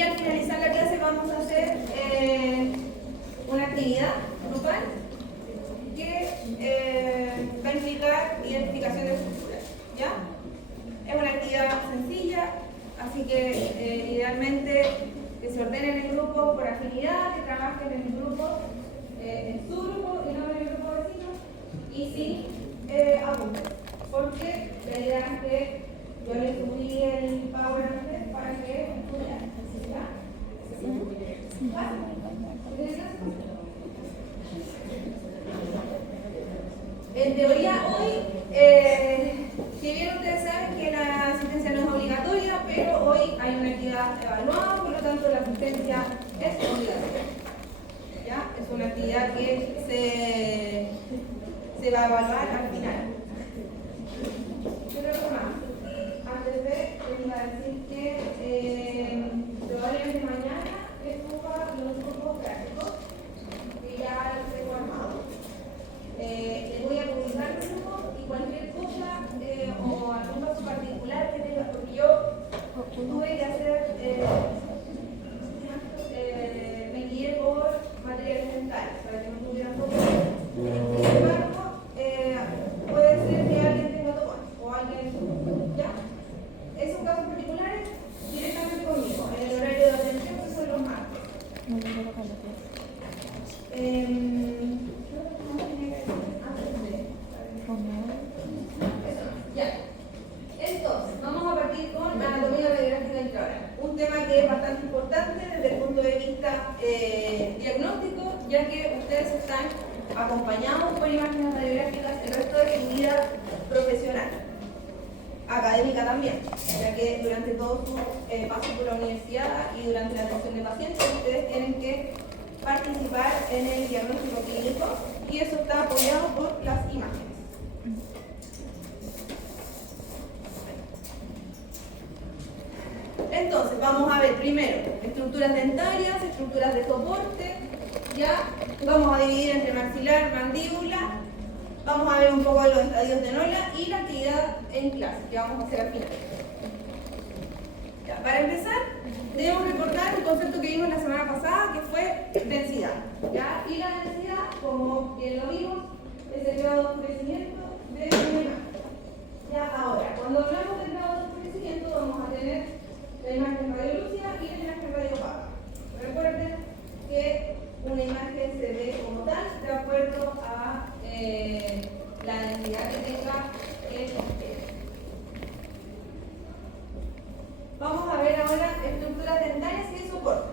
Y al finalizar la clase vamos a hacer una actividad grupal que va a implicar identificación de estructuras, ¿ya? Es una actividad sencilla, así que idealmente que se ordenen en grupo por afinidad, que trabajen en el grupo, en su grupo y no en el grupo vecino, y sí apunten, porque la idea es que yo les subí el PowerPoint para que estudiaran, ¿ya? En teoría hoy, si bien ustedes saben que la asistencia no es obligatoria, pero hoy hay una actividad evaluada, por lo tanto la asistencia es obligatoria. ¿Ya? Es una actividad que se va a evaluar al final. Pero antes de venir a decir que probablemente mañana les suba los grupos prácticos que ya los tengo armados. Les voy a publicar el grupo y cualquier cosa o algún caso particular que tenga, porque yo tuve que hacer, me guié por materiales dentales para que no tuvieran fotos. Sin embargo, puede ser que alguien tenga topón o alguien, ¿ya? Esos casos particulares directamente conmigo, en el horario de atención que son los martes. Ya. Entonces, vamos a partir con anatomía radiográfica intraoral. Un tema que es bastante importante desde el punto de vista diagnóstico, ya que ustedes están acompañados por imágenes radiográficas el resto de su vida profesional, académica también, ya que durante todo su paso por la universidad y durante la atención de pacientes ustedes tienen que participar en el diagnóstico clínico y eso está apoyado por las imágenes. Entonces, vamos a ver primero estructuras dentarias, estructuras de soporte, ya vamos a dividir entre maxilar, mandíbula, vamos a ver un poco de los estadios de Nola y la actividad en clase que vamos a hacer al final. Ya, para empezar, debemos recordar un concepto que vimos la semana pasada que fue densidad, ¿ya? Y la densidad, como bien lo vimos, es el grado de oscurecimiento de una imagen. Ya, ahora, cuando hablamos del grado de oscurecimiento vamos a tener la imagen radiolúcida y la imagen radiopaca. Recuerden que una imagen se ve como tal de acuerdo a la densidad que tenga el objeto. Vamos a ver ahora estructuras dentarias y de soporte.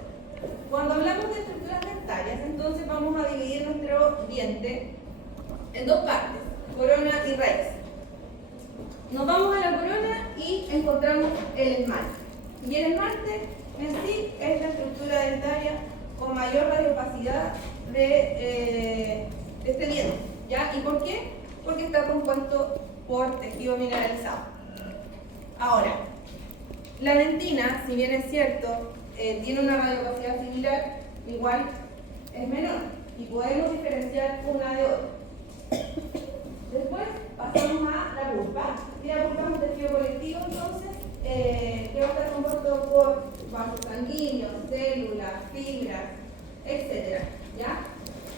Cuando hablamos de estructuras dentarias, entonces vamos a dividir nuestro diente en dos partes, corona y raíz. Nos vamos a la corona y encontramos el esmalte. Y el esmalte en sí es la estructura dentaria con mayor radiopacidad de este diente. ¿Ya? ¿Y por qué? Porque está compuesto por tejido mineralizado. Ahora, la dentina, si bien es cierto, tiene una radiopacidad similar, igual es menor y podemos diferenciar una de otra. Después pasamos a la pulpa. Y la pulpa es un tejido colectivo, entonces, que va a estar compuesto por vasos sanguíneos, células, fibras, etc. ¿Ya?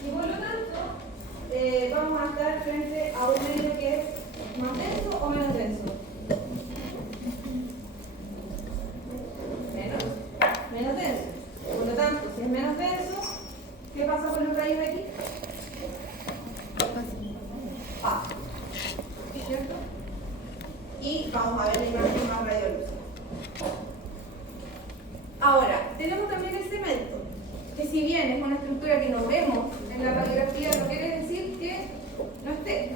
Y por lo tanto, vamos a estar frente a un medio que es más denso o menos denso. Menos denso. Por lo tanto, si es menos denso, ¿qué pasa con los rayos de aquí? ¿Cierto? Y vamos a ver la imagen más radiolúcida. Ahora, tenemos también el cemento, que si bien es una estructura que no vemos en la radiografía, no quiere decir que no esté,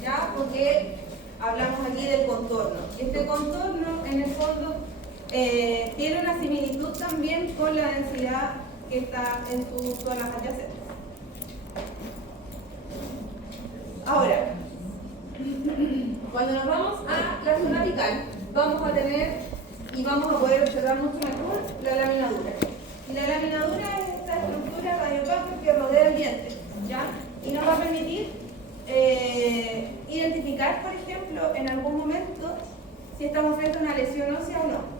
¿ya? Porque hablamos aquí del contorno. Y este contorno, en el fondo, tiene una similitud también con la densidad que está en sus zonas adyacentes. Ahora, cuando nos vamos a la zona apical, vamos a tener y vamos a poder observar mucho mejor la laminadura. Y la laminadura es esta estructura radiopaca que rodea el diente, ¿ya? Y nos va a permitir identificar, por ejemplo, en algún momento si estamos frente a una lesión ósea o no.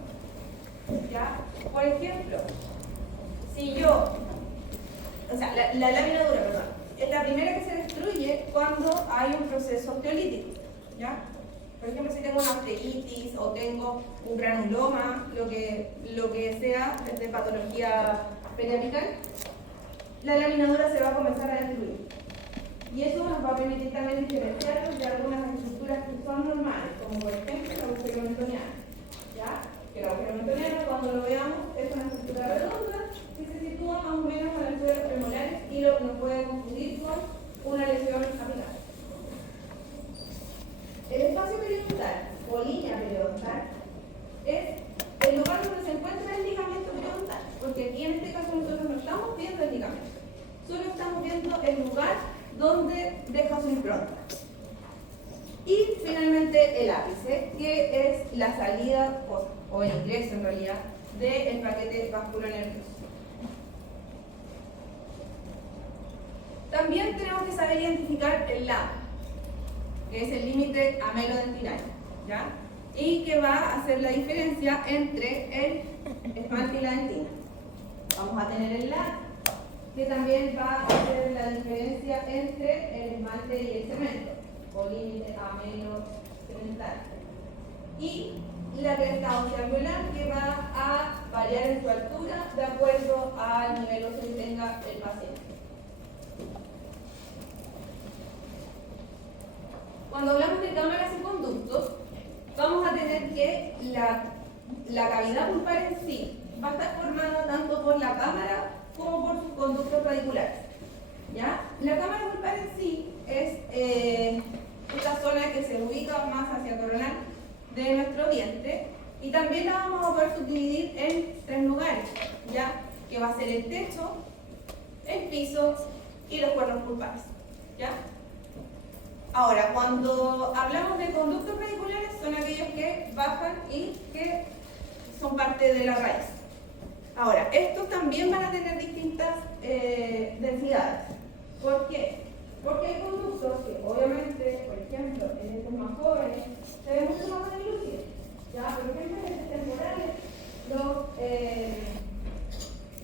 ¿Ya? Por ejemplo, si yo, o sea, la lámina dura, perdón, es la primera que se destruye cuando hay un proceso osteolítico, ¿ya? Por ejemplo, si tengo una osteitis o tengo un granuloma, lo que sea de patología periapical, la lámina dura se va a comenzar a destruir. Y eso nos va a permitir también diferenciarlos de algunas estructuras que son normales, como por ejemplo el agujero mentoniano. ¿Ya? Que el agujero mentoniano, cuando lo veamos, es una estructura redonda que se sitúa más o menos a la altura de los premolares y nos puede confundir con una lesión apical. El espacio periodontal o línea periodontal es el lugar donde se encuentra el ligamento periodontal, porque aquí en este caso nosotros no estamos viendo el ligamento, solo estamos viendo el lugar donde deja su impronta. Y finalmente el ápice, que es la salida o el ingreso en realidad del paquete vasculonervioso. También tenemos que saber identificar el LAM, que es el límite amelodentinal, ¿ya? Y que va a hacer la diferencia entre el esmalte y la dentina. Vamos a tener el LAM, que también va a hacer la diferencia entre el esmalte y el cemento, o límite amelocemental. Y la cresta ósea alveolar, que va a variar en su altura de acuerdo al nivel óseo que tenga el paciente. Cuando hablamos de cámaras y conductos, vamos a tener que la cavidad pulpar en sí va a estar formada tanto por la cámara como por sus conductos radiculares. ¿Ya? La cámara pulpar en sí es esta zona que se ubica más hacia el coronal de nuestro diente, y también la vamos a poder subdividir en 3 lugares, ¿ya? Que va a ser el techo, el piso y los cuernos pulpares, ¿ya? Ahora, cuando hablamos de conductos radiculares, son aquellos que bajan y que son parte de la raíz. Ahora, estos también van a tener distintas densidades. ¿Por qué? Porque hay conductos que, obviamente, por ejemplo, en estos más jóvenes, se ven mucho más lúcidos. ¿Ya? Por ejemplo, en estos temporales,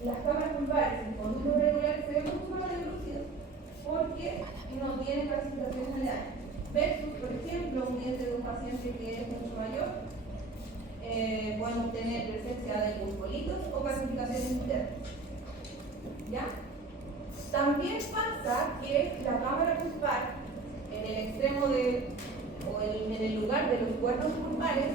las cámaras pulpares en conductos regulares se ven mucho más lúcidos porque no tienen calcificaciones aledañas. Versus, por ejemplo, un diente de un paciente que es mucho mayor, podemos tener presencia de pulpolitos o calcificaciones internas. ¿Ya? También pasa que la cámara pulpar, en el extremo en el lugar de los cuernos pulpares,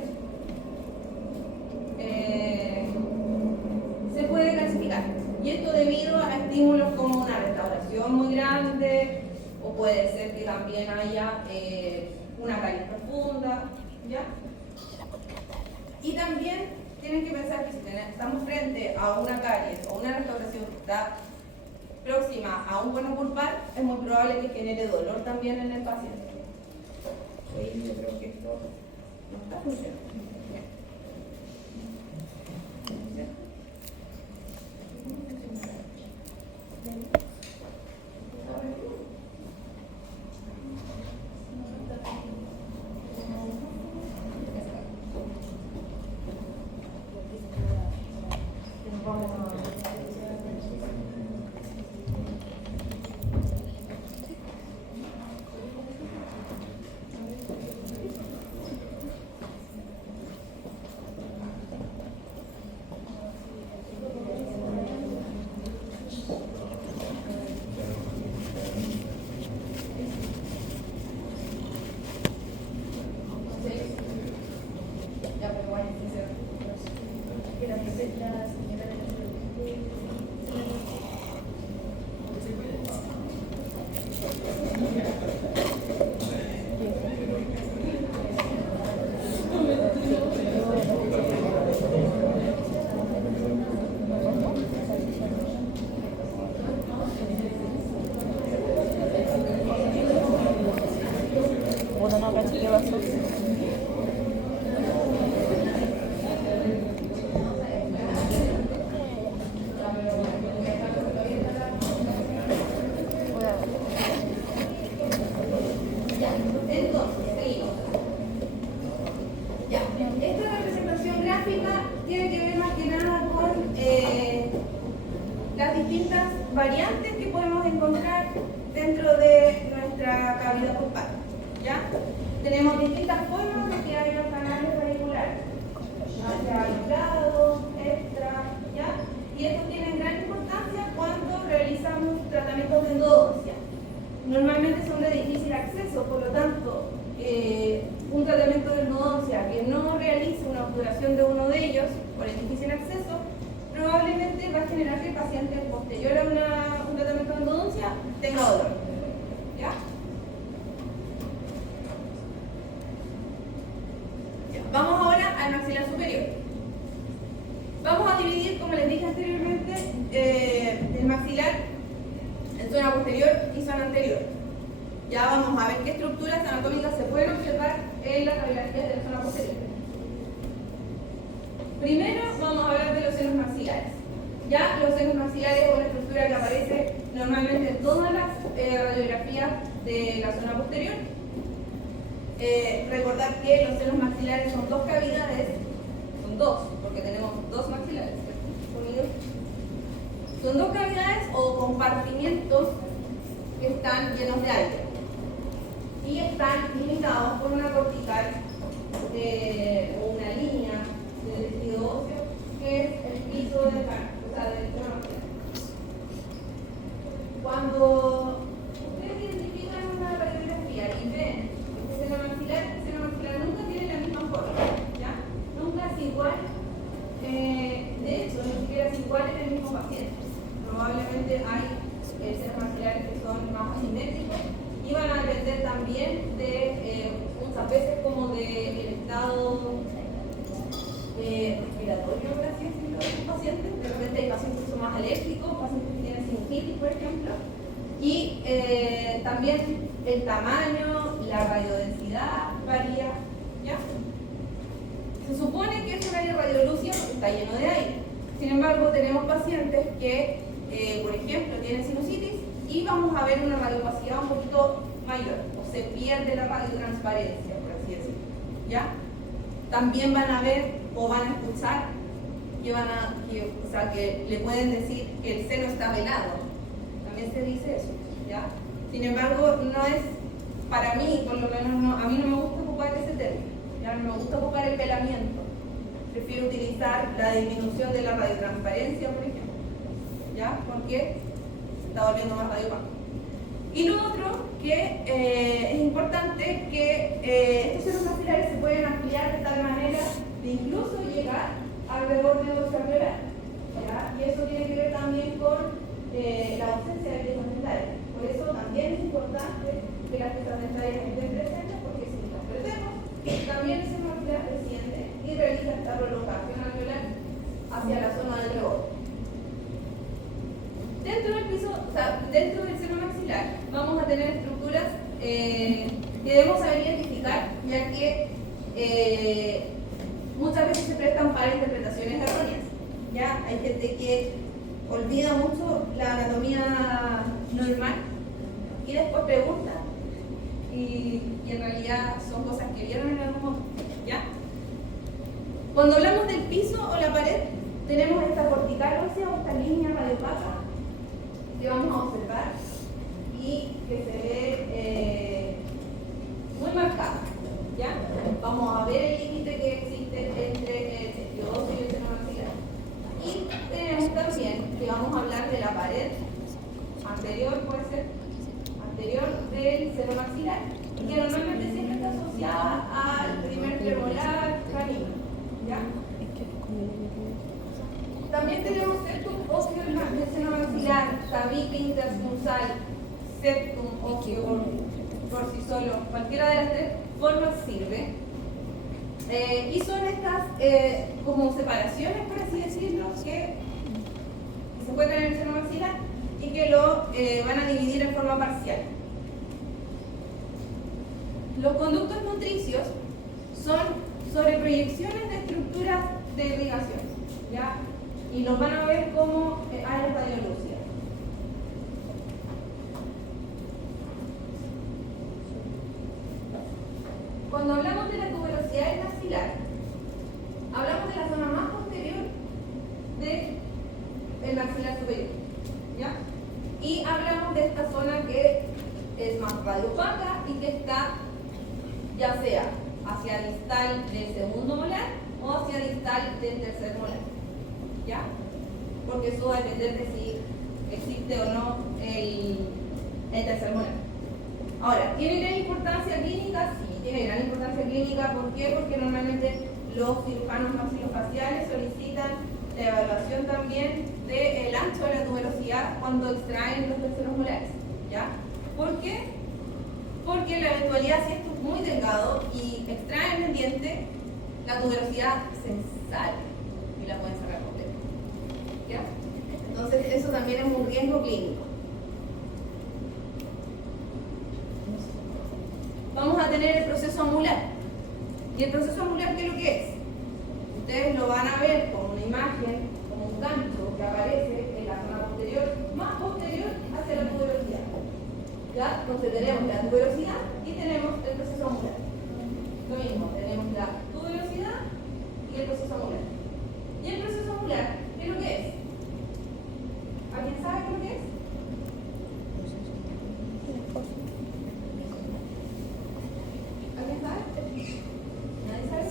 se puede calcificar. Y esto debido a estímulos como una restauración muy grande, o puede ser que también haya una caries profunda, ¿ya? Y también tienen que pensar que si estamos frente a una caries o una restauración que está próxima a un cuerno pulpar, es muy probable que genere dolor también en el paciente. Yo creo que esto no está funcionando. Esta representación gráfica tiene que ver más que variantes que podemos encontrar dentro de nuestra cavidad bucal, ¿ya? Tenemos distintas formas de que hay los canales radiculares, hacia los lados, extra, ¿ya? Y esto tiene gran importancia cuando realizamos tratamientos de endodoncia. Normalmente son de difícil acceso, por lo tanto, un tratamiento de endodoncia que no realice una obturación de uno de ellos por el difícil acceso, probablemente va a generar que el paciente posterior a un tratamiento de endodoncia tenga dolor. ¿Ya? Vamos ahora al maxilar superior. Vamos a dividir, como les dije anteriormente, el maxilar en zona posterior y zona anterior. Ya vamos a ver qué estructuras anatómicas se pueden observar en las radiografías de la zona posterior. Primero vamos a hablar de los senos maxilares. Ya los senos maxilares es una estructura que aparece normalmente en todas las radiografías de la zona posterior. Recordar que los senos maxilares son dos cavidades, son dos, porque tenemos dos maxilares, ¿cierto? Unidos. Son dos cavidades o compartimientos que están llenos de aire y están limitados por una cortical o una línea de tejido óseo que es el piso del cráneo, o sea, del seno maxilar. Cuando ustedes identifican una radiografía y ven el seno maxilar nunca tiene la misma forma, ¿ya? Nunca es igual, de hecho, ni siquiera es igual en el mismo paciente. Probablemente hay senos maxilares que son más asimétricos y van a depender también de muchas veces como del estado respiratorio, por así decirlo, de los pacientes. De repente hay pacientes que son más alérgicos, pacientes que tienen sinusitis, por ejemplo, y también el tamaño, la radiodensidad varía, ¿ya? Se supone que es un área radiolúcida porque está lleno de aire. Sin embargo, tenemos pacientes que, por ejemplo, tienen sinusitis y vamos a ver una radiopacidad un poquito mayor, o se pierde la radiotransparencia, por así decirlo, ¿ya? También van a ver o van a escuchar que le pueden decir que el seno está velado. También se dice eso, ¿ya? Sin embargo, no es, para mí, por lo menos, no, a mí no me gusta ocupar ese término, ¿ya? No me gusta ocupar el velamiento. Prefiero utilizar la disminución de la radiotransparencia, por ejemplo, ¿ya? Porque se está volviendo más radiopaco. Y lo otro que es importante, que estos senos maxilares se pueden ampliar de tal manera de incluso llegar alrededor de 2 alveolar, ¿ya? Y eso tiene que ver también con la ausencia de piezas dentarias. Por eso también es importante que las piezas dentarias estén presentes, porque si las perdemos, también el seno maxilar desciende y realiza esta prolongación alveolar hacia la zona del rebote. Dentro del piso, o sea, dentro del seno maxilar vamos a tener estructuras que debemos saber identificar, ya que muchas veces se prestan para interpretaciones erróneas. ¿Ya? Hay gente que olvida mucho la anatomía normal y después pregunta, y en realidad son cosas que vieron en algún momento. ¿Ya? Cuando hablamos del piso o la pared, tenemos esta cortical ósea o esta línea radiopaca que vamos a observar y que se ve muy marcada, ¿ya? Vamos a ver el límite que existe entre el tejido óseo y el seno maxilar. Y tenemos también que vamos a hablar de la pared anterior, puede ser, anterior del seno maxilar, y que normalmente siempre está asociada al primer premolar canino, ¿ya? También tenemos septum óseo del seno maxilar, tabique internursal, septum óseo por sí solo, cualquiera de las tres formas sirve. Y son estas como separaciones, por así decirlo, que se encuentran en el seno maxilar y que lo van a dividir en forma parcial. Los conductos nutricios son sobre proyecciones de estructuras de irrigación, ¿ya? Y los van a ver como áreas radiolúcidas. Cuando hablamos de la tuberosidad del maxilar, hablamos de la zona más posterior del maxilar superior, ¿ya? que está ya sea hacia distal del segundo molar o hacia distal del tercer molar. ¿Ya? Porque eso va a depender de si existe o no el tercer molar. Ahora, ¿tiene gran importancia clínica? Sí, tiene gran importancia clínica. ¿Por qué? Porque normalmente los cirujanos maxilofaciales solicitan la evaluación también del ancho de la tuberosidad cuando extraen los terceros molares. ¿Ya? ¿Por qué? Porque en la eventualidad, si esto es muy delgado y extraen el diente, la tuberosidad se sale y la pueden sacar completa. ¿Ya? Entonces, eso también es un riesgo clínico. Vamos a tener el proceso amular. ¿Y el proceso amular qué es lo que es? Ustedes lo van a ver como una imagen, como un gancho que aparece en la zona posterior, más posterior hacia la tuberosidad. ¿Ya? Entonces tenemos la tuberosidad y tenemos el proceso amular. Lo mismo, tenemos la tuberosidad y el proceso amular. ¿Y el proceso amular qué es lo que es? ¿Alguien sabe qué es lo que es? ¿Alguien sabe? ¿Nadie sabe?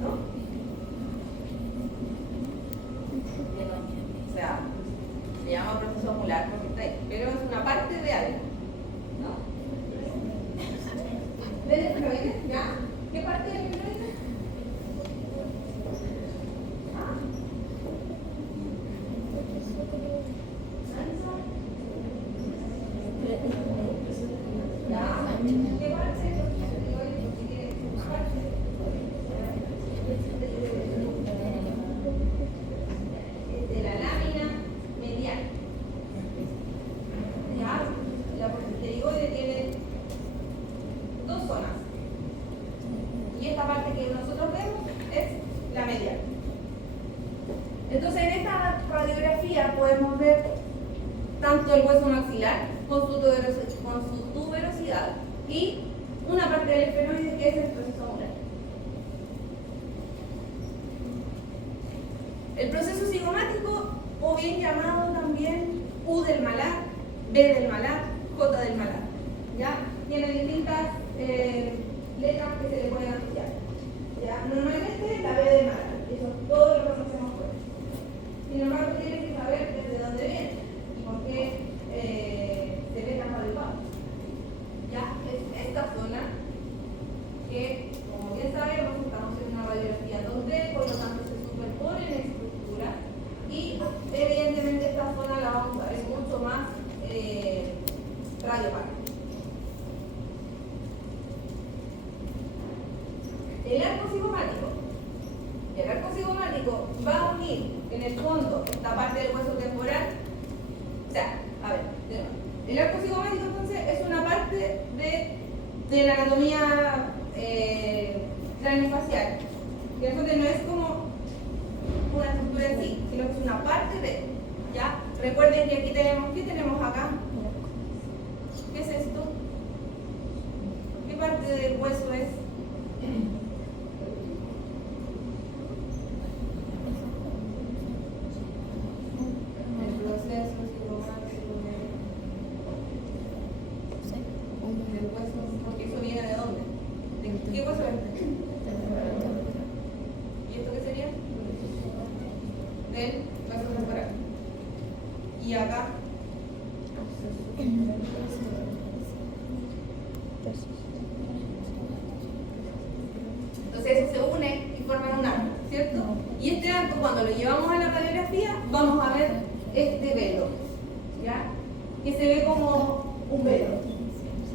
¿No? O sea, se llama proceso amular porque está ahí, pero es una parte de algo, ¿no? ¿Del efeméride? ¿Ya? ¿Qué parte del efeméride? ¿Ah? ¿Ya? ¿Qué parte? De la lámina medial. ¿Ya? La pterigoide tiene dos zonas. Y esta parte que nosotros vemos es la medial. Entonces, en esta radiografía podemos ver tanto el hueso maxilar con su tuberosidad y una parte del efeméride que es el proceso amular. El proceso cigomático, o bien llamado también U del malar, B del malar, J del malar. ¿Ya? Tiene distintas letras que se le pueden asociar. ¿Ya? Normalmente la B del malar, eso es todo lo que conocemos por eso. Sin embargo, tienen que saber desde dónde viene y por qué se ve tan malvado. ¿Ya? Es esta zona que, como bien sabemos, estamos en una radiografía 2D, por lo tanto se superponen en estructura y evidentemente esta zona la vamos a ver mucho más radiopática. El arco cigomático. El arco cigomático va a unir en el fondo esta parte del hueso temporal. O sea, a ver, el arco cigomático entonces es una parte de la anatomía craneofacial. Que entonces no es como una estructura en sí, sino que es una parte de. ¿Ya? Recuerden que aquí tenemos, ¿qué tenemos acá? ¿Qué es esto? ¿Qué parte del hueso es? El proceso cigomático del hueso, porque eso viene de dónde? ¿De qué hueso es? ¿Y esto qué sería? Del hueso temporal. Y acá. Entonces eso se une y forman un arco, ¿cierto? Y este arco, cuando lo llevamos a la radiografía, vamos a ver este velo, ¿ya? Que se ve como un velo.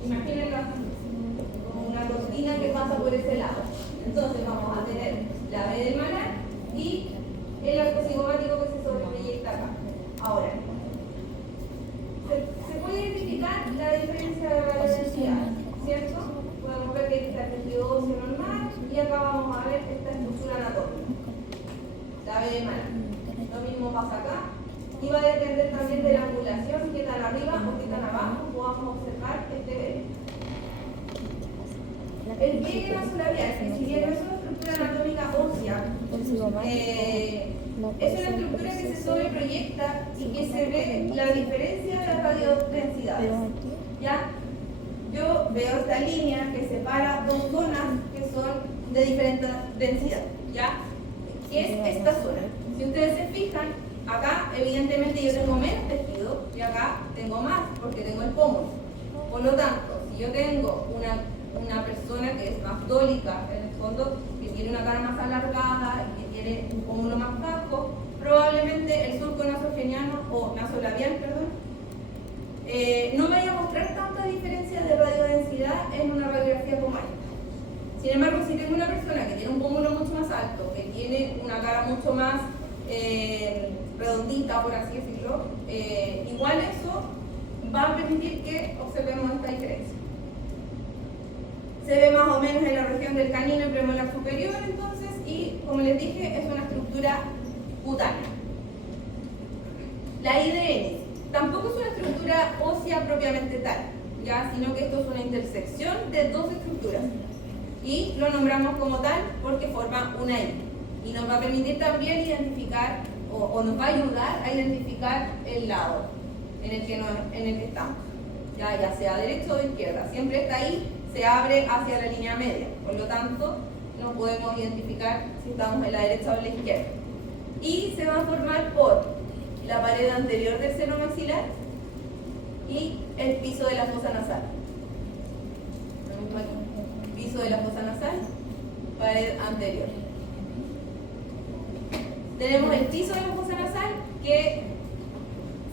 Imagínenlo así, como una cortina que pasa por ese lado. Entonces vamos a tener la B del malar y el arco cigomático que se sobreproyecta acá. Ahora, se puede identificar la diferencia de radiodensidad, ¿cierto? Podemos ver que está el tejido óseo normal y acá vamos a ver esta estructura anatómica, la B del malar. Lo mismo pasa acá y va a depender también de la angulación, que tan arriba o que tan abajo podamos observar este velo. El pie nasolabial, que si bien no es una estructura anatómica ósea, es una estructura que se sobreproyecta y que se ve la diferencia de las radiodensidades. ¿Ya? Yo veo esta línea que separa dos zonas que son de diferente densidad. ¿Ya? ¿Qué es esta zona? Si ustedes se fijan, acá evidentemente yo tengo menos tejido y acá tengo más porque tengo el pómulo. Por lo tanto, si yo tengo una persona que es más dólica, en el fondo, que tiene una cara más alargada y que tiene un pómulo más bajo, probablemente el surco nasogeniano o nasolabial, no vaya a mostrar tanta diferencia de radiodensidad en una radiografía como esta. Sin embargo, si tengo una persona que tiene un pómulo mucho más alto, que tiene una cara mucho más redondita, por así decirlo, igual eso va a permitir que observemos esta diferencia. Se ve más o menos en la región del canino y premolar superior, entonces, y como les dije, es una estructura cutánea. La IDN tampoco es una estructura ósea propiamente tal, ¿ya? Sino que esto es una intersección de dos estructuras. Y lo nombramos como tal porque forma una I. Y nos va a permitir también identificar, o nos va a ayudar a identificar el lado en el que estamos, ya sea derecha o izquierda. Siempre esta I se abre hacia la línea media, por lo tanto no podemos identificar si estamos en la derecha o en la izquierda. Y se va a formar por la pared anterior del seno maxilar y el piso de la fosa nasal. Piso de la fosa nasal, pared anterior. Tenemos el piso de la fosa nasal que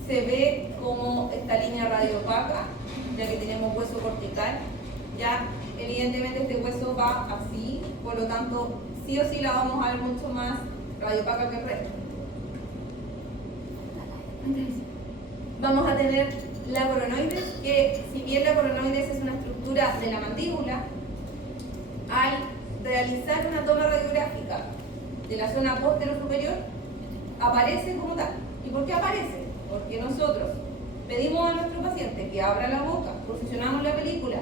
se ve como esta línea radioopaca, ya que tenemos hueso cortical. Ya evidentemente este hueso va así, por lo tanto sí o sí la vamos a ver mucho más radioopaca que el resto. Vamos a tener la coronoides, que si bien la coronoides es una estructura de la mandíbula, al realizar una toma radiográfica de la zona posterior-superior, aparece como tal. ¿Y por qué aparece? Porque nosotros pedimos a nuestro paciente que abra la boca, posicionamos la película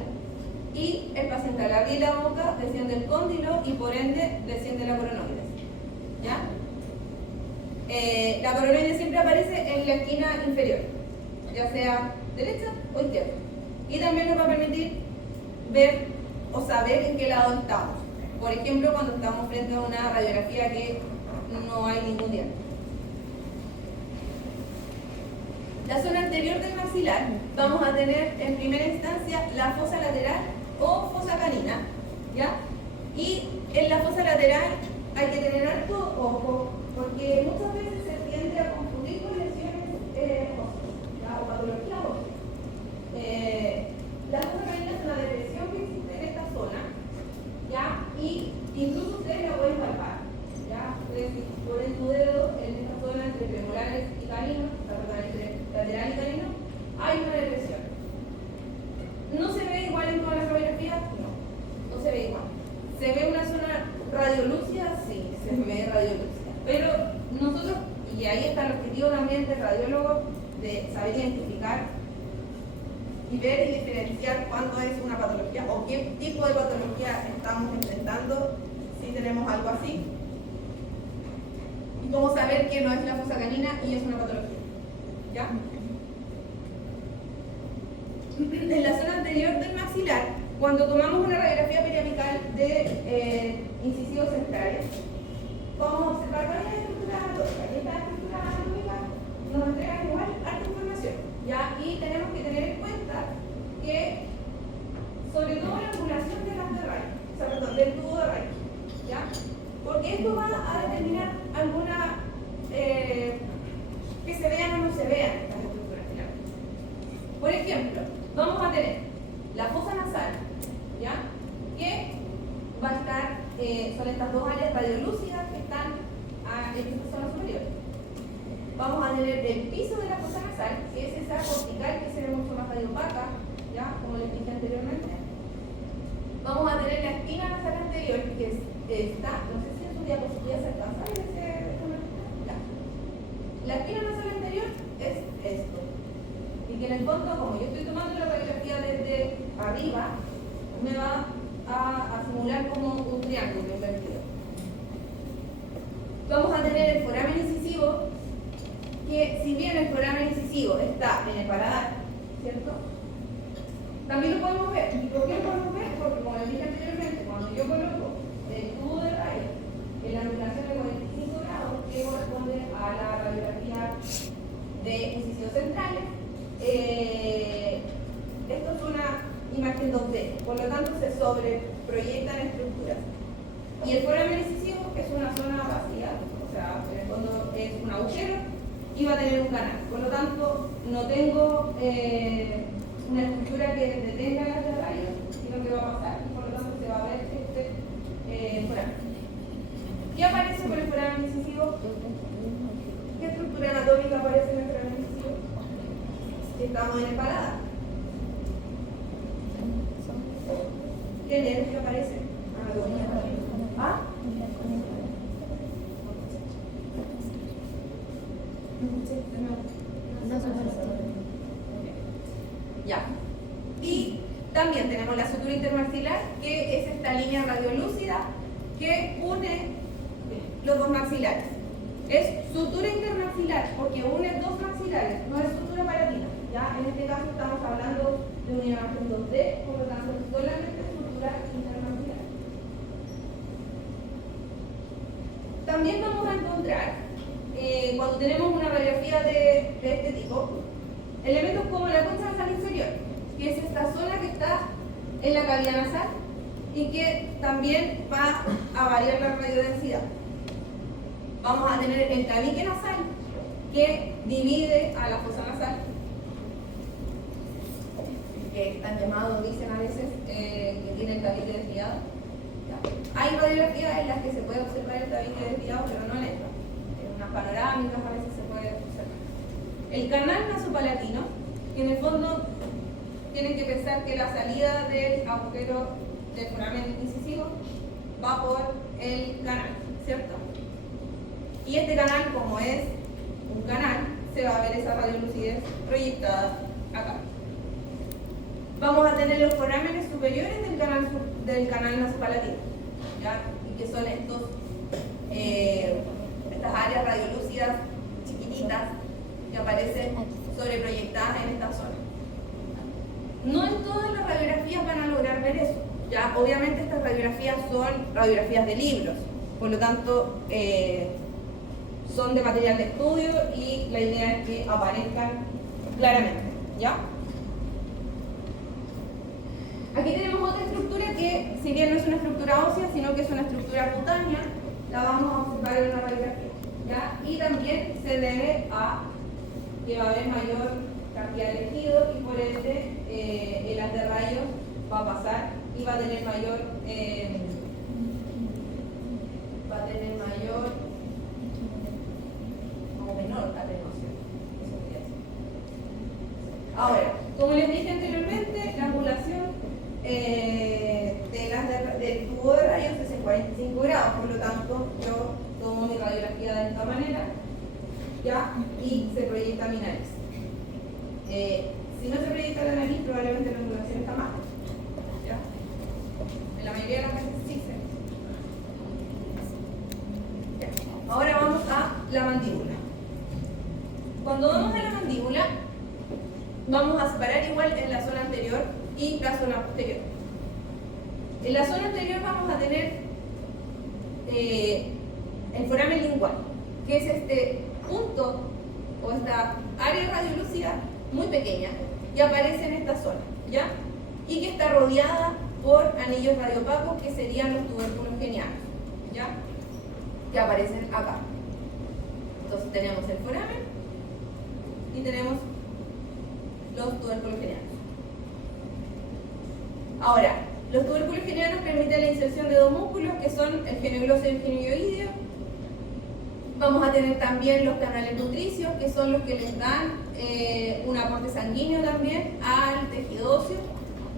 y el paciente al abrir la boca desciende el cóndilo y por ende desciende la coronoides. ¿Ya? La coronoides siempre aparece en la esquina inferior, ya sea derecha o izquierda. Y también nos va a permitir ver o saber en qué lado estamos. Por ejemplo, cuando estamos frente a una radiografía que no hay ningún diente. La zona anterior del maxilar vamos a tener en primera instancia la fosa lateral o fosa canina, ¿ya? Y en la fosa lateral hay que tener harto ojo, porque muchas veces se tiende a confundir con lesiones óseas o patología ósea. La fosa canina es una depresión que existe en esta zona, ¿ya? Y incluso ustedes la pueden palpar, ¿ya? Ustedes ponen su dedo en esta zona entre premolares y caninos, entre lateral y canino, hay una depresión. ¿No se ve igual en todas las radiografías? No se ve igual. ¿Se ve una zona radiolúcida? Sí, se ve radiolúcida. Pero nosotros, y ahí está el objetivo también del radiólogo, de saber identificar y ver y diferenciar cuándo es una patología o qué tipo de patología estamos enfrentando si tenemos algo así. Y cómo saber que no es la fosa canina y es una patología. ¿Ya? En la zona anterior del maxilar, cuando tomamos una radiografía periapical de incisivos centrales, vamos a observar varias estructuras anatómicas. Y estas estructuras anatómicas nos entregan igual harta información, ¿ya? Y tenemos que tener en cuenta que, sobre todo la angulación de las de Reich, o sea, perdón, del tubo de Reich, ¿ya? Porque esto va a determinar alguna que se vean o no se vean estas estructuras finales. Por ejemplo, vamos a tener la fosa nasal, ¿ya? Que va a estar, son estas dos áreas radiolúcidas que están en esta zona superior. Vamos a tener el piso de la fosa nasal, que es esa cortical que se ve mucho más radiopaca, ¿ya? Como les dije anteriormente. Vamos a tener la espina nasal anterior, que está, no sé si en su diapositiva se alcanza a ver ya. La espina nasal anterior es esto. Y que en el fondo, como yo estoy tomando la radiografía desde arriba, me va a simular como un triángulo invertido. Vamos a tener el foramen incisivo incisivo, que si bien el foramen incisivo está en el paladar, ¿cierto? También lo podemos ver. ¿Y por qué lo podemos ver? Porque como les dije anteriormente, cuando yo coloco el tubo de rayos en la angulación de 45 grados, que corresponde a la radiografía de incisivos centrales, esto es una imagen 2D, por lo tanto se sobreproyectan estructuras. Y el foramen incisivo es una zona vacía, o sea, en el fondo es un agujero y va a tener un canal. Por lo tanto, no tengo una estructura que detenga las de rayos, sino que va a pasar y por lo tanto se va a ver este foramen. ¿Qué aparece por el foramen incisivo? ¿Qué estructura anatómica aparece en el foramen incisivo? Estamos en el paladar. ¿Qué nervios que aparecen? ¿Ah? Ya. Y también tenemos la sutura intermaxilar, que es esta línea radiolúcida que une los dos maxilares. Es sutura intermaxilar porque une dos maxilares, no es sutura palatina. ¿Ya? En este caso estamos hablando de una imagen 2D, por lo tanto solamente sutura intermaxilar. También vamos a encontrar, cuando tenemos una radiografía de este tipo, elementos como la concha nasal inferior, que es esta zona que está en la cavidad nasal y que también va a variar la radiodensidad. Vamos a tener el tabique nasal, que divide a la fosa nasal, que están llamados, dicen a veces, que tiene el tabique desviado. ¿Ya? Hay radiografías en las que se puede observar el tabique desviado, pero no en esta. En unas panorámicas a veces se puede observar. El canal nasopalatino, que en el fondo tienen que pensar que la salida del agujero del foramen incisivo va por el canal, ¿cierto? Y este canal, como es un canal, se va a ver esa radiolucidez proyectada acá. Vamos a tener los forámenes superiores del canal nasopalatino, ¿ya? Y que son estas áreas radiolúcidas chiquititas que aparecen sobreproyectadas en esta zona. No en todas las radiografías van a lograr ver eso. ¿Ya? Obviamente estas radiografías son radiografías de libros, por lo tanto son de material de estudio y la idea es que aparezcan claramente. ¿Ya? Aquí tenemos otra estructura que, si bien no es una estructura ósea, sino que es una estructura cutánea, la vamos a observar en una radiografía. ¿Ya? Y también se debe a que va a haber mayor cantidad de tejido y por ende el haz de rayos va a pasar y va a tener mayor o menor atenuación. Ahora, como les dije anteriormente, la angulación del tubo de rayos es en 45 grados, por lo tanto yo tomo mi radiografía de esta manera, ¿ya? Y se proyecta mi nariz. Si no se proyecta la nariz, probablemente la angulación está mal, ¿ya? En la mayoría de las veces sí se. ¿Ya? Ahora vamos a la mandíbula. Cuando vamos a la mandíbula, vamos a separar igual en la zona anterior y la zona posterior. En la zona anterior vamos a tener el foramen lingual, que es este punto o esta área radiolúcida muy pequeña que aparece en esta zona, ¿ya? Y que está rodeada por anillos radiopacos que serían los tubérculos genianos, ¿ya? Que aparecen acá. Entonces tenemos el foramen y tenemos los tubérculos genianos. Ahora, los tubérculos genianos permiten la inserción de dos músculos que son el genio glóseo y el genio ioideo. Vamos a tener también los canales nutricios, que son los que les dan un aporte sanguíneo también al tejido óseo,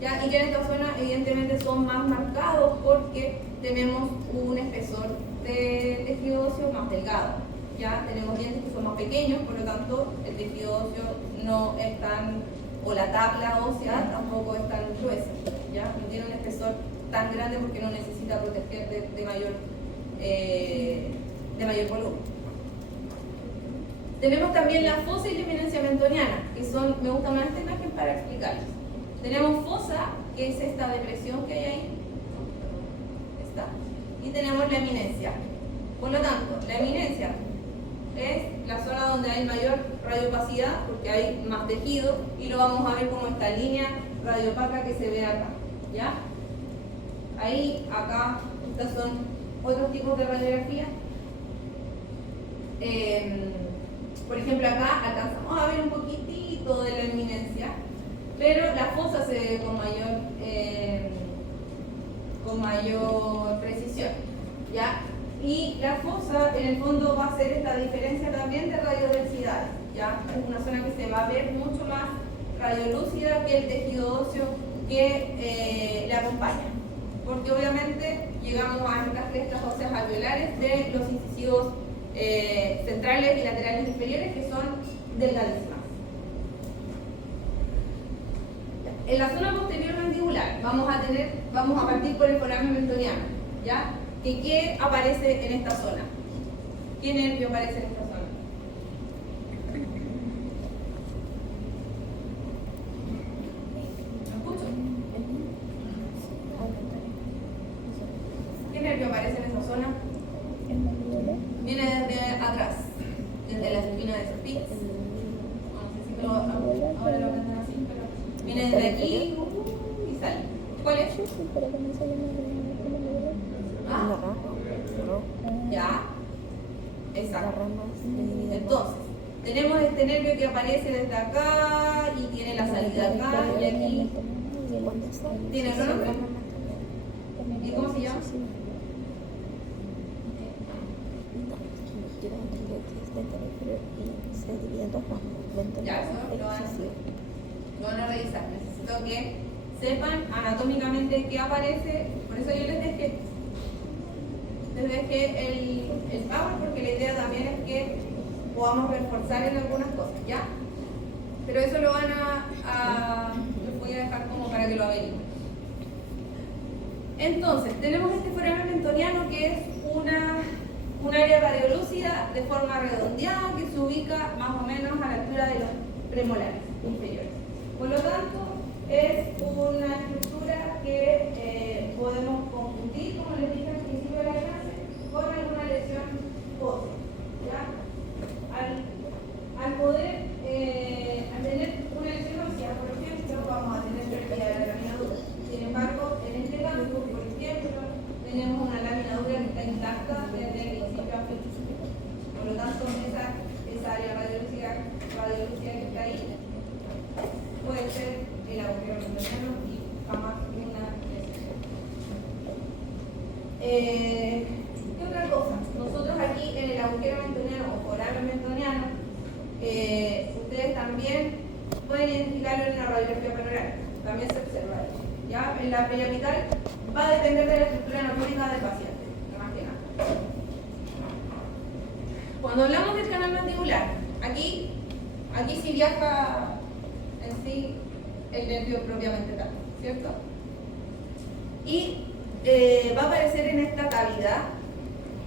¿ya? Y que en esta zona evidentemente son más marcados porque tenemos un espesor de tejido óseo más delgado. Ya tenemos dientes que son más pequeños, por lo tanto el tejido óseo no es tan, o la tabla ósea tampoco es tan gruesa, ¿ya? No tiene un espesor tan grande porque no necesita proteger de mayor volumen. Tenemos también la fosa y la eminencia mentoniana, que son, me gusta más esta imagen para explicarles. Tenemos fosa, que es esta depresión que hay ahí, esta, y tenemos la eminencia. Por lo tanto, la eminencia es la zona donde hay mayor radiopacidad, porque hay más tejido, y lo vamos a ver como esta línea radiopaca que se ve acá, ¿ya? Ahí, acá, estos son otros tipos de radiografía. Por ejemplo, acá alcanzamos a ver un poquitito de la eminencia, pero la fosa se ve con mayor precisión, ¿ya? Y la fosa, en el fondo, va a ser esta diferencia también de radiodensidades, ¿ya? Es una zona que se va a ver mucho más radiolúcida que el tejido óseo que le acompaña, porque obviamente llegamos a estas crestas óseas alveolares de los incisivos centrales y laterales inferiores, que son delgadísimas. En la zona posterior mandibular vamos a partir por el foramen mentoniano, ¿ya? ¿Qué aparece en esta zona? ¿Qué nervio aparece en esta zona? ¿Me escucho? ¿Qué nervio aparece en esa zona? Viene desde atrás, desde la espina de Sofía. No sé si ahora lo cantan así, pero viene desde aquí y sale. ¿Cuál es? ¿Ah? Ya. Exacto. Entonces, tenemos este nervio que aparece desde acá y tiene la salida acá y aquí. ¿Tiene otro nombre? ¿Y cómo se llama? Ya, eso lo van a revisar. Necesito que sepan anatómicamente qué aparece. Por eso yo les dejé el power, porque la idea también es que podamos reforzar en algunas cosas, ¿ya? Pero eso lo van les voy a dejar como para que lo averigüen. Entonces, tenemos este foramen mentoniano, que es un área radiolúcida de forma redondeada que se ubica más o menos a la altura de los premolares inferiores. Por lo tanto, es una estructura que podemos confundir, como les dije al principio de la clase, con alguna lesión ósea, ¿ya? Al tener una lesión ósea, por ejemplo, vamos a tener pérdida de la lámina dura. Sin embargo, en este caso, por ejemplo, tenemos una lámina dura que está intacta desde el principio a fin. Por lo tanto, esa área radiolúcida que está ahí puede ser el agujero mentoniano y jamás una lesión. ¿Qué otra cosa? Nosotros aquí en el agujero mentoniano o foramen mentoniano, ustedes también pueden identificarlo en la radiografía panorámica. También se observa eso. ¿Ya? En la periapical va a depender de la estructura anatómica del paciente, más que nada. Cuando hablamos del canal mandibular, aquí sí viaja en sí el nervio propiamente tal, ¿cierto? Y va a aparecer en esta cavidad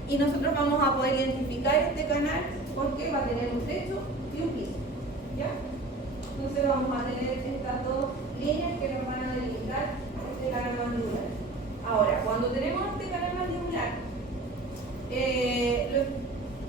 y nosotros vamos a poder identificar este canal porque va a tener un techo y un piso, ¿ya? Entonces vamos a tener estas dos líneas que nos van a delimitar este canal mandibular. Ahora, cuando tenemos este canal mandibular,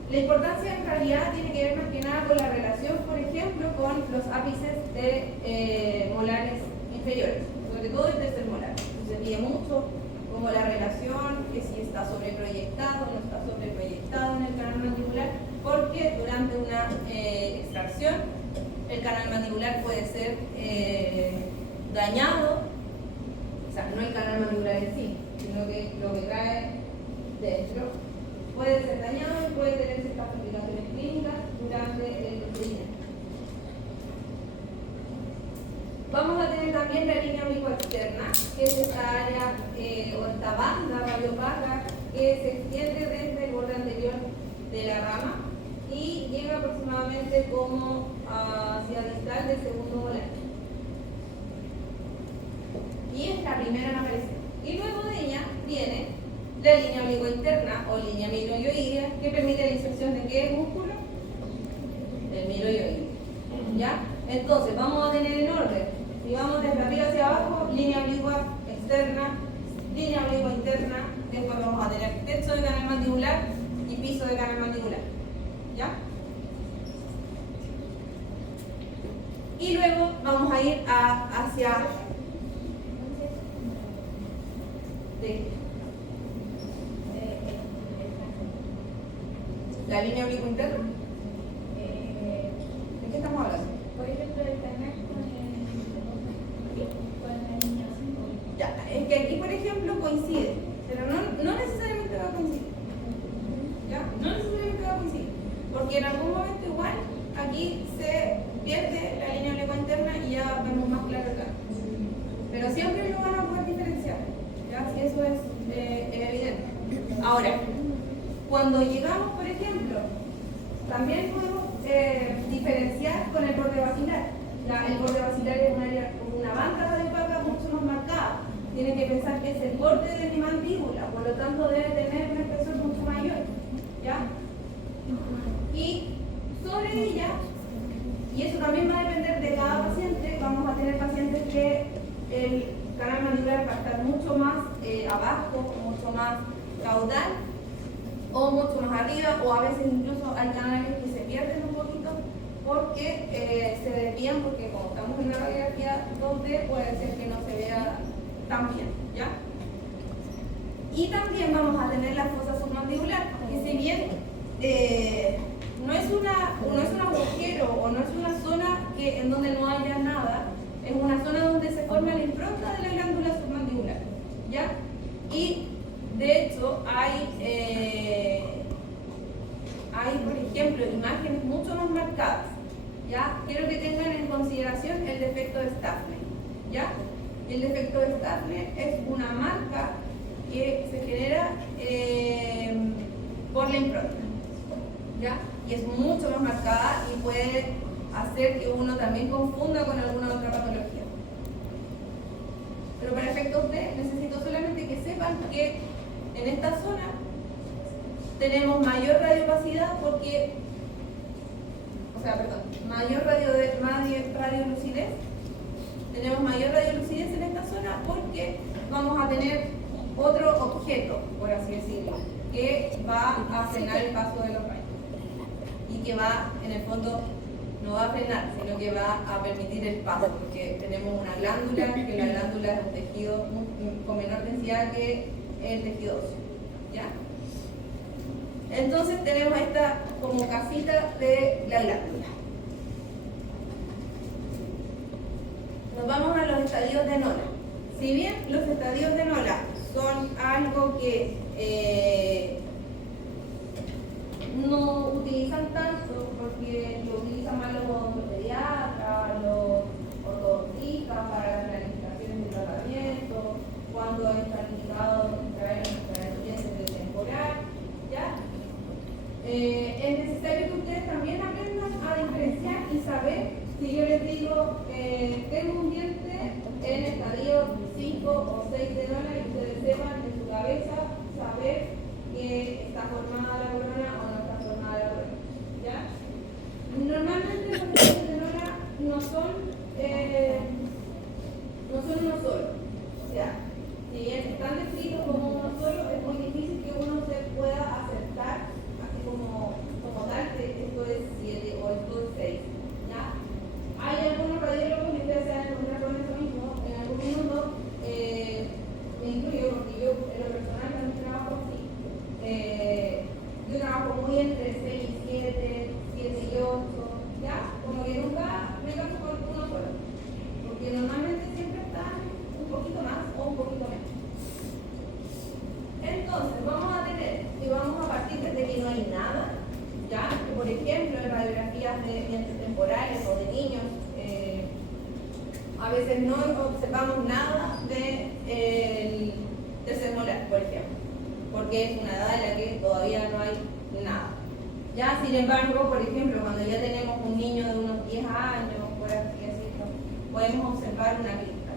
la importancia en realidad tiene que ver más que nada con la relación, por ejemplo, con los ápices de molares inferiores, sobre todo el tercer molar. Se pide mucho como la relación, que si está sobreproyectado o no está sobreproyectado en el canal mandibular, porque durante una extracción el canal mandibular puede ser dañado, o sea, no el canal mandibular en sí, sino que lo que trae dentro puede ser dañado y puede tener ciertas complicaciones clínicas durante el procedimiento. Vamos a tener también la línea oblicuo-externa, que es esta área o esta banda radiopaca que se extiende desde el borde anterior de la rama y llega aproximadamente como hacia distal del segundo molar. Y es la primera en aparecer. Y luego de ella viene la línea oblicuo-interna o línea microyoidea, que permite la inserción de ¿qué músculo? el miro y oído. ¿Ya? Entonces, vamos a tener en orden. Si vamos desde arriba hacia abajo, línea oblicua externa, línea oblicua interna, después vamos a tener techo de canal mandibular y piso de canal mandibular. ¿Ya? Y luego vamos a ir hacia la línea oblicua interna. ¿De qué estamos hablando? Por ejemplo, el canal con la línea 5. Ya, es que aquí, por ejemplo, coincide, pero no necesariamente va a coincidir. ¿Ya? No necesariamente va a coincidir, porque en algún momento igual aquí se pierde la línea oblicua interna y ya vemos más claro acá. Pero siempre lo van a poder diferenciar, ¿ya? Si eso es evidente. Ahora, cuando llegamos, por ejemplo, también podemos diferenciar con el borde basilar. El borde basilar es una banda radiopaca mucho más marcada. Tienen que pensar que es el borde de mi mandíbula, por lo tanto debe tener un espesor mucho mayor. ¿Ya? Y sobre ella, y eso también va a depender de cada paciente, vamos a tener pacientes que el canal mandibular va a estar mucho más abajo, mucho más caudal, o mucho más arriba, o a veces incluso hay canales que se pierden un poquito porque se desvían, porque como estamos en una radiografía 2D puede ser que no se vea tan bien, ¿ya? Y también vamos a tener la fosa submandibular, que si bien no es un agujero o no es una zona en donde no haya nada, es una zona donde se forma la impronta de la glándula submandibular, ¿ya? Y de hecho hay, por ejemplo, imágenes mucho más marcadas, ¿ya? Quiero que tengan en consideración el defecto de Staffney, ¿ya? El defecto de Staffney es una marca que se genera por la impronta, ¿ya? Y es mucho más marcada y puede hacer que uno también confunda con alguna otra patología. Pero para efectos de, necesito solamente que sepan que en esta zona tenemos mayor radiopacidad porque, mayor radiolucidez. Tenemos mayor radiolucidez en esta zona porque vamos a tener otro objeto, por así decirlo, que va a frenar el paso de los rayos. Y que va, en el fondo, no va a frenar, sino que va a permitir el paso, porque tenemos una glándula, que la glándula es un tejido con menor densidad que el tejido óseo, ¿ya? Entonces tenemos esta como casita de la glándula. Nos vamos a los estadios de Nola. Si bien los estadios de Nola son algo que no utilizan tanto porque lo utilizan más los odontopediatras, los ortodontistas para las planificaciones de tratamiento, cuando están indicados traer nuestras dientes de temporal, ¿ya? Es necesario que ustedes también aprendan a diferenciar y saber si yo les digo tengo un diente en estadio 5 o 6 de Nola y ustedes sepan en su cabeza saber que está formada la corona o no está formada la corona, ¿ya? Normalmente los estadios de Nola no son uno solo, o sea, si bien están descritos como uno solo, es muy difícil que uno se pueda acertar así como tal que esto es 7 o esto es 6, ¿ya? Hay algunos radiólogos que ustedes se van a encontrar con eso mismo en algún minuto, me incluyo porque yo en lo personal también trabajo así. Yo trabajo muy entre 6 y 7, 7 y 8, ¿ya? Como que nunca me caso con uno solo, porque normalmente siempre están un poquito más o un poquito menos. Entonces, vamos a tener, y vamos a partir desde que no hay nada, ¿ya? Por ejemplo, en radiografías de dientes temporales o de niños, a veces no observamos nada del tercer molar, por ejemplo, porque es una edad en la que todavía no hay nada. Ya, sin embargo, por ejemplo, cuando ya tenemos un niño de unos 10 años, por así decirlo, podemos observar una crista,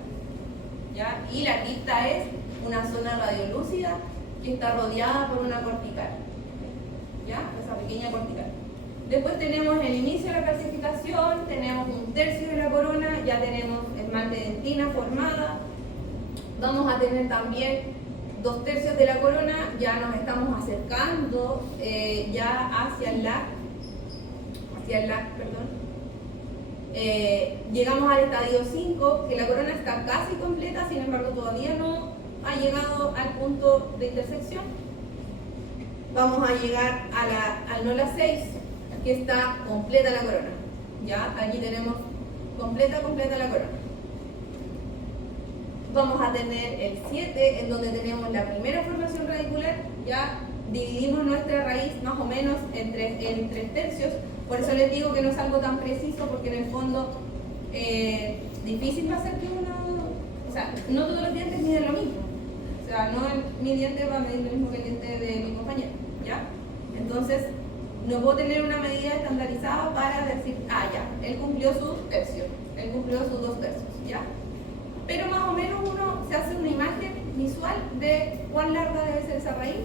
¿ya? Y la crista es una zona radiolúcida que está rodeada por una cortical, ¿ya? Esa pequeña cortical. Después tenemos el inicio de la calcificación, tenemos un tercio de la corona, ya tenemos esmalte dentina formada. Vamos a tener también 2/3 de la corona, ya nos estamos acercando ya hacia el LAC, llegamos al estadio 5, que la corona está casi completa, sin embargo todavía no ha llegado al punto de intersección. Vamos a llegar al NOLA 6, que está completa la corona. Ya, aquí tenemos completa la corona. Vamos a tener el 7, en donde tenemos la primera formación radicular. Ya dividimos nuestra raíz más o menos en 3 tercios. Por eso les digo que no es algo tan preciso, porque en el fondo difícil va a ser que uno, o sea, no todos los dientes miden lo mismo. O sea, no mi diente va a medir lo mismo que el diente de mi compañero, ¿ya? Entonces, no puedo tener una medida estandarizada para decir, ya, él cumplió su tercio, él cumplió sus 2 tercios, ¿ya? Pero más o menos uno se hace una imagen visual de cuán larga debe ser esa raíz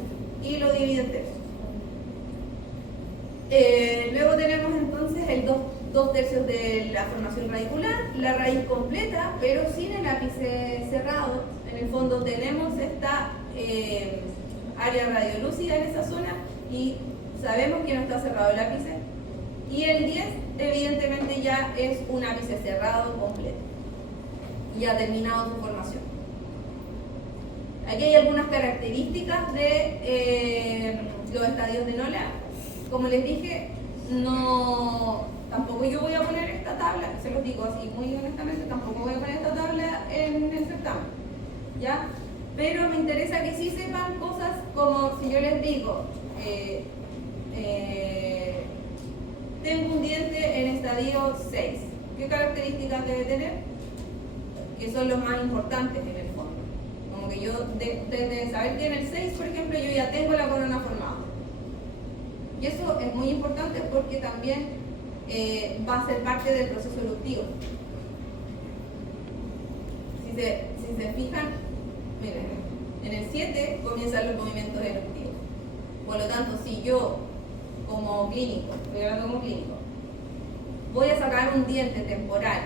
y lo divide en tercios. Luego tenemos entonces el 2/3 de la formación radicular, la raíz completa, pero sin el ápice cerrado. En el fondo tenemos esta área radiolúcida en esa zona y sabemos que no está cerrado el ápice. Y el 10 evidentemente ya es un ápice cerrado completo y ha terminado su formación. Aquí hay algunas características de los estadios de NOLA. Como les dije, tampoco yo voy a poner esta tabla, se los digo así muy honestamente, tampoco voy a poner esta tabla en el certamen, ¿ya? Pero me interesa que sí sepan cosas como si yo les digo, tengo un diente en estadio 6, ¿qué características debe tener? Que son los más importantes en el fondo. Como que yo, desde saber que en el 6, por ejemplo, yo ya tengo la corona formada. Y eso es muy importante porque también va a ser parte del proceso eruptivo. Si se fijan, miren, en el 7 comienzan los movimientos eruptivos. Por lo tanto, si yo, como clínico, estoy hablando como clínico, voy a sacar un diente temporal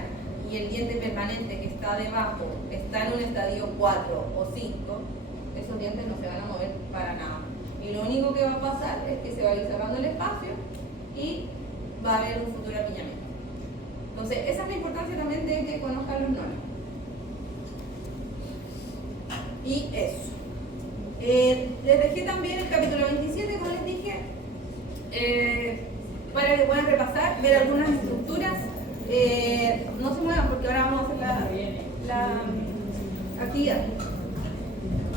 y el diente permanente que está debajo está en un estadio 4 o 5, esos dientes no se van a mover para nada. Y lo único que va a pasar es que se va a ir cerrando el espacio y va a haber un futuro apiñamiento. Entonces, esa es la importancia también de que conozcan los NOLA. Y eso. Les dejé también el capítulo 27, como les dije, para que puedan repasar, ver algunas estructuras. No se muevan porque ahora vamos a hacer la actividad.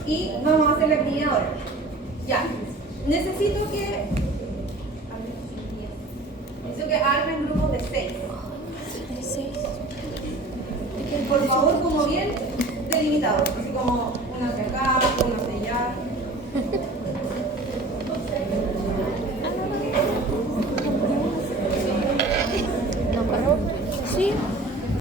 Y vamos a hacer la actividad ahora. Ya, necesito que armen grupos de 6. Por favor, como bien